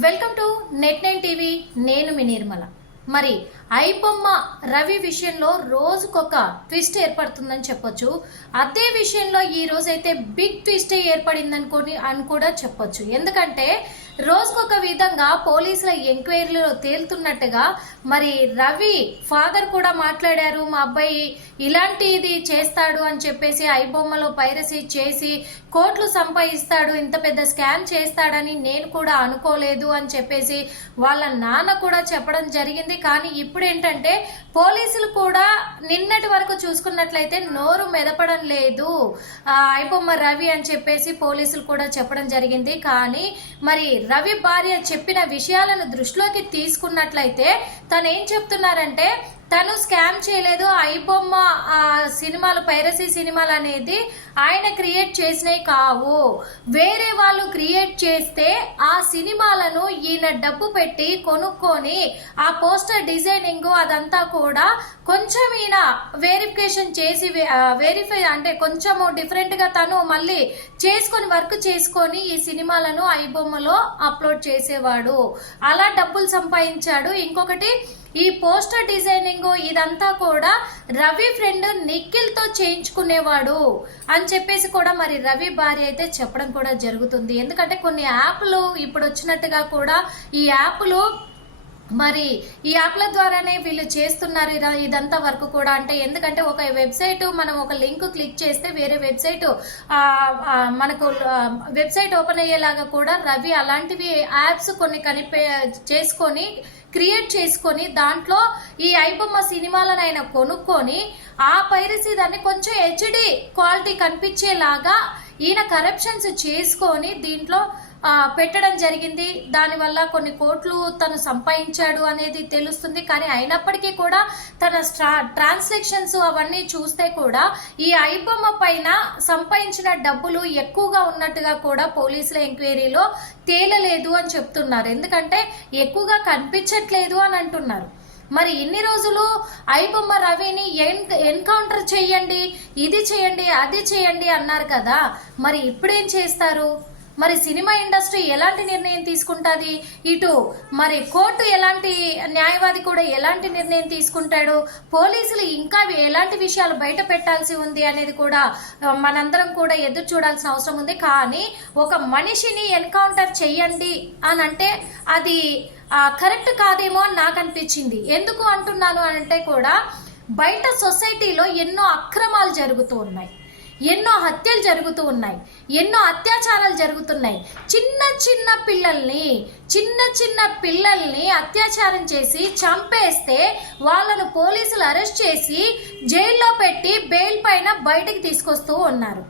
Welcome to నెట్9 TV. నేను మీ నిర్మల. మరి ఐబొమ్మ రవి విషయంలో రోజుకొక ట్విస్ట్ ఏర్పడుతుందని చెప్పొచ్చు. అదే విషయంలో ఈ రోజైతే బిగ్ ట్విస్ట్ ఏర్పడిందనుకొని అని కూడా చెప్పొచ్చు. ఎందుకంటే రోజుకొక విధంగా పోలీసుల ఎంక్వైరీలో తేలుతున్నట్టుగా మరి రవి ఫాదర్ కూడా మాట్లాడారు. మా అబ్బాయి ఇలాంటిది చేస్తాడు అని చెప్పేసి, ఐబొమ్మలో పైరసీ చేసి కోట్లు సంపాదిస్తాడు, ఇంత పెద్ద స్కామ్ చేస్తాడని నేను కూడా అనుకోలేదు అని చెప్పేసి వాళ్ళ నాన్న కూడా చెప్పడం జరిగింది. కానీ ఇప్పుడు ఏంటంటే పోలీసులు కూడా నిన్నటి వరకు చూసుకున్నట్లయితే నోరు మెదపడం లేదు ఐబొమ్మ రవి అని చెప్పేసి పోలీసులు కూడా చెప్పడం జరిగింది. కానీ మరి రవి భార్య చెప్పిన విషయాలను దృష్టిలోకి తీసుకున్నట్లయితే తను ఏం చెప్తున్నారంటే తను స్కామ్ చేయలేదు, ఐబొమ్మ సినిమాలు పైరసీ సినిమాలు అనేది ఆయన క్రియేట్ చేసినవి కావు, వేరే వాళ్ళు క్రియేట్ చేస్తే ఆ సినిమాలను ఈయన డబ్బు పెట్టి కొనుక్కొని ఆ పోస్టర్ డిజైనింగ్ అదంతా కూడా కొంచెం ఈయన వెరిఫికేషన్ చేసి వెరిఫై అంటే కొంచెము డిఫరెంట్ గా తను మళ్ళీ చేసుకొని వర్క్ చేసుకొని ఈ సినిమాలను ఐబొమ్మలో అప్లోడ్ చేసేవాడు, అలా డబ్బులు సంపాదించాడు. ఇంకొకటి ఈ పోస్టర్ డిజైనింగ్ ఇదంతా కూడా రవి ఫ్రెండ్ నిఖిల్ తో చేయించుకునేవాడు అని చెప్పేసి కూడా మరి రవి భార్య అయితే చెప్పడం కూడా జరుగుతుంది. ఎందుకంటే కొన్ని యాప్లు ఇప్పుడు వచ్చినట్టుగా కూడా ఈ యాప్లు మరి ఈ యాప్ల ద్వారానే వీళ్ళు చేస్తున్నారు ఇదంతా వర్క్ కూడా. అంటే ఎందుకంటే ఒక వెబ్సైట్ మనం ఒక లింక్ క్లిక్ చేస్తే వేరే వెబ్సైట్ మనకు వెబ్సైట్ ఓపెన్ అయ్యేలాగా కూడా రవి అలాంటివి యాప్స్ కొన్ని చేసుకొని క్రియేట్ చేసుకొని దాంట్లో ఈ ఐబొమ్మ సినిమాలను ఆయన కొనుక్కొని ఆ పైరసీ దాన్ని కొంచెం హెచ్డి క్వాలిటీ కనిపించేలాగా ఈయన కరప్షన్స్ చేసుకొని దీంట్లో పెట్టడం జరిగింది. దానివల్ల కొన్ని కోట్లు తను సంపాదించాడు అనేది తెలుస్తుంది. కానీ అయినప్పటికీ కూడా తన ట్రాన్సాక్షన్స్ అవన్నీ చూస్తే కూడా ఈ ఐబొమ్మ పైన సంపాదించిన డబ్బులు ఎక్కువగా ఉన్నట్టుగా కూడా పోలీసుల ఎంక్వైరీలో తేలలేదు అని చెప్తున్నారు. ఎందుకంటే ఎక్కువగా కనిపించట్లేదు అని అంటున్నారు. మరి ఇన్ని రోజులు ఐబొమ్మ రవిని ఎన్కౌంటర్ చేయండి, ఇది చేయండి, అది చేయండి అన్నారు కదా, మరి ఇప్పుడేం చేస్తారు? మరి సినిమా ఇండస్ట్రీ ఎలాంటి నిర్ణయం తీసుకుంటుంది, ఇటు మరి కోర్టు ఎలాంటి న్యాయవాది కూడా ఎలాంటి నిర్ణయం తీసుకుంటాడు, పోలీసులు ఇంకా ఎలాంటి విషయాలు బయట పెట్టాల్సి ఉంది అనేది కూడా మనందరం కూడా ఎదురు చూడాల్సిన అవసరం ఉంది. కానీ ఒక మనిషిని ఎన్కౌంటర్ చెయ్యండి అని అంటే అది కరెక్ట్ కాదేమో అని నాకు అనిపించింది. ఎందుకు అంటున్నాను అంటే కూడా బయట సొసైటీలో ఎన్నో అక్రమాలు జరుగుతూ ఉన్నాయి, ఎన్నో హత్యలు జరుగుతూ ఉన్నాయి, ఎన్నో అత్యాచారాలు జరుగుతున్నాయి. చిన్న పిల్లల్ని అత్యాచారం చేసి చంపేస్తే వాళ్ళను పోలీసులు అరెస్ట్ చేసి జైల్లో పెట్టి బెయిల్ పైన బయటికి తీసుకొస్తూ ఉన్నారు.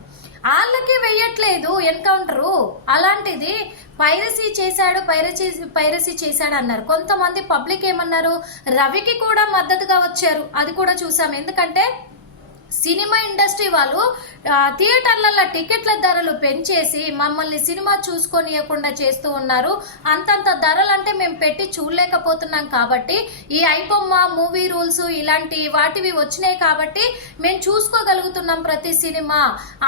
వాళ్ళకి వెయ్యట్లేదు ఎన్కౌంటరు. అలాంటిది పైరసీ చేశాడు అన్నారు. కొంతమంది పబ్లిక్ ఏమన్నారు, రవికి కూడా మద్దతుగా వచ్చారు, అది కూడా చూసాం. ఎందుకంటే సినిమా ఇండస్ట్రీ వాళ్ళు థియేటర్లలో టికెట్ల ధరలు పెంచేసి మమ్మల్ని సినిమా చూసుకొనియకుండా చేస్తూ ఉన్నారు. అంతంత ధరలు అంటే మేము పెట్టి చూడలేకపోతున్నాం కాబట్టి ఈ ఐబొమ్మ మూవీ రూల్స్ ఇలాంటి వాటివి వచ్చినాయి కాబట్టి మేము చూసుకోగలుగుతున్నాం ప్రతి సినిమా.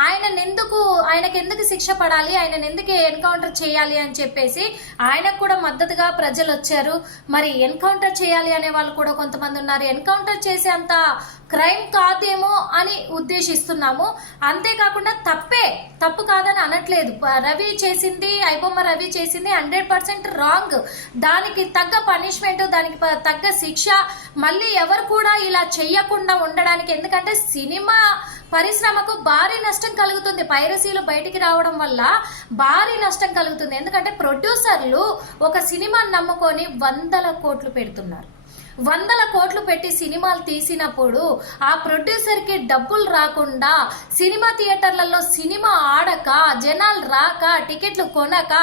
ఆయనకు ఎందుకు శిక్ష పడాలి, ఆయనను ఎందుకు ఎన్కౌంటర్ చేయాలి అని చెప్పేసి ఆయనకు కూడా మద్దతుగా ప్రజలు వచ్చారు. మరి ఎన్కౌంటర్ చేయాలి అనే వాళ్ళు కూడా కొంతమంది ఉన్నారు. ఎన్కౌంటర్ చేసే అంత క్రైమ్ కాదేమో అని ఉద్దేశిస్తున్నాము. అంతేకాకుండా తప్పు కాదని అనట్లేదు. ఐబొమ్మ రవి చేసింది 100% రాంగ్. దానికి తగ్గ పనిష్మెంట్, దానికి తగ్గ శిక్ష మళ్ళీ ఎవరు కూడా ఇలా చెయ్యకుండా ఉండడానికి. ఎందుకంటే సినిమా పరిశ్రమకు భారీ నష్టం కలుగుతుంది, పైరసీలు బయటికి రావడం వల్ల భారీ నష్టం కలుగుతుంది. ఎందుకంటే ప్రొడ్యూసర్లు ఒక సినిమాని నమ్ముకొని 100 కోట్లు పెడుతున్నారు. 100 కోట్లు పెట్టి సినిమాలు తీసినప్పుడు ఆ ప్రొడ్యూసర్కి డబ్బులు రాకుండా, సినిమా థియేటర్లలో సినిమా ఆడక, జనాలు రాక, టికెట్లు కొనక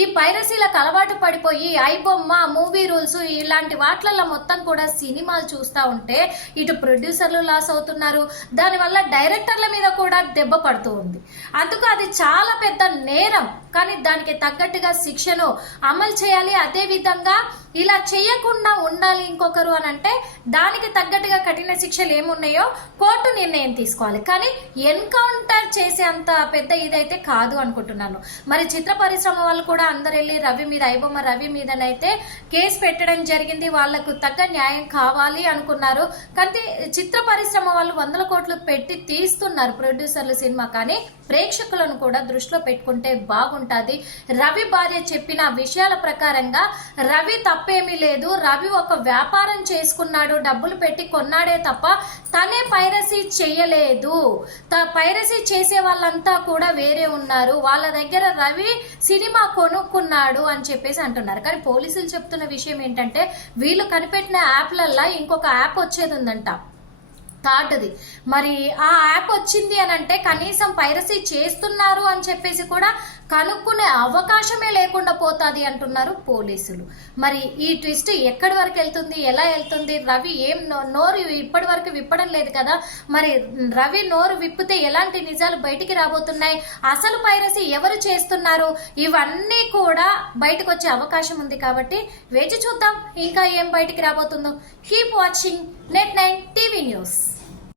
ఈ పైరసీలకు అలవాటు పడిపోయి ఐబొమ్మ మూవీ రూల్స్ ఇలాంటి వాటిలలో మొత్తం కూడా సినిమాలు చూస్తూ ఉంటే ఇటు ప్రొడ్యూసర్లు లాస్ అవుతున్నారు, దానివల్ల డైరెక్టర్ల మీద కూడా దెబ్బ పడుతూ ఉంది. అందుకు అది చాలా పెద్ద నేరం. కానీ దానికి తగ్గట్టుగా శిక్షను అమలు చేయాలి. అదే విధంగా ఇలా చేయకుండా ఉండాలి ఇంకొక ఒకరు అని అంటే దానికి తగ్గట్టుగా కఠిన శిక్షలు ఏమున్నాయో కోర్టు నిర్ణయం తీసుకోవాలి. కానీ ఎన్కౌంటర్ చేసే అంత పెద్ద ఇదైతే కాదు అనుకుంటున్నాను. మరి చిత్ర పరిశ్రమ వాళ్ళు కూడా అందరు వెళ్ళి రవి మీద, ఐబొమ్మ రవి మీదనైతే కేసు పెట్టడం జరిగింది. వాళ్లకు తగ్గ న్యాయం కావాలి అనుకున్నారు. కానీ చిత్ర పరిశ్రమ వాళ్ళు 100 కోట్లు పెట్టి తీస్తున్నారు ప్రొడ్యూసర్లు సినిమా. కానీ ప్రేక్షకులను కూడా దృష్టిలో పెట్టుకుంటే బాగుంటుంది. రవి భార్య చెప్పిన విషయాల ప్రకారంగా రవి తప్పేమీ లేదు. రవి ఒక వ్యాపారం చేసుకున్నాడు, డబ్బులు పెట్టి కొన్నాడే తప్ప తనే పైరసీ చేయలేదు. పైరసీ చేసే వాళ్ళంతా కూడా వేరే ఉన్నారు, వాళ్ళ దగ్గర రవి సినిమా కొనుక్కున్నాడు అని చెప్పేసి అంటున్నారు. కానీ పోలీసులు చెప్తున్న విషయం ఏంటంటే వీళ్ళు కనిపెట్టిన యాప్లల్లా ఇంకొక యాప్ వచ్చేది ఉందంట, థర్డ్ది. మరి ఆ యాప్ వచ్చింది అని అంటే కనీసం పైరసీ చేస్తున్నారు అని చెప్పేసి కూడా కనుక్కునే అవకాశమే లేకుండా పోతుంది అంటున్నారు పోలీసులు. మరి ఈ ట్విస్ట్ ఎక్కడి వరకు వెళ్తుంది, ఎలా వెళ్తుంది? రవి ఏం నోరు ఇప్పటి వరకు విప్పడం లేదు కదా. మరి రవి నోరు విప్పితే ఎలాంటి నిజాలు బయటికి రాబోతున్నాయి, అసలు పైరసీ ఎవరు చేస్తున్నారు, ఇవన్నీ కూడా బయటకు వచ్చే అవకాశం ఉంది. కాబట్టి వేచి చూద్దాం ఇంకా ఏం బయటికి రాబోతుందో. Keep watching Net9 TV News.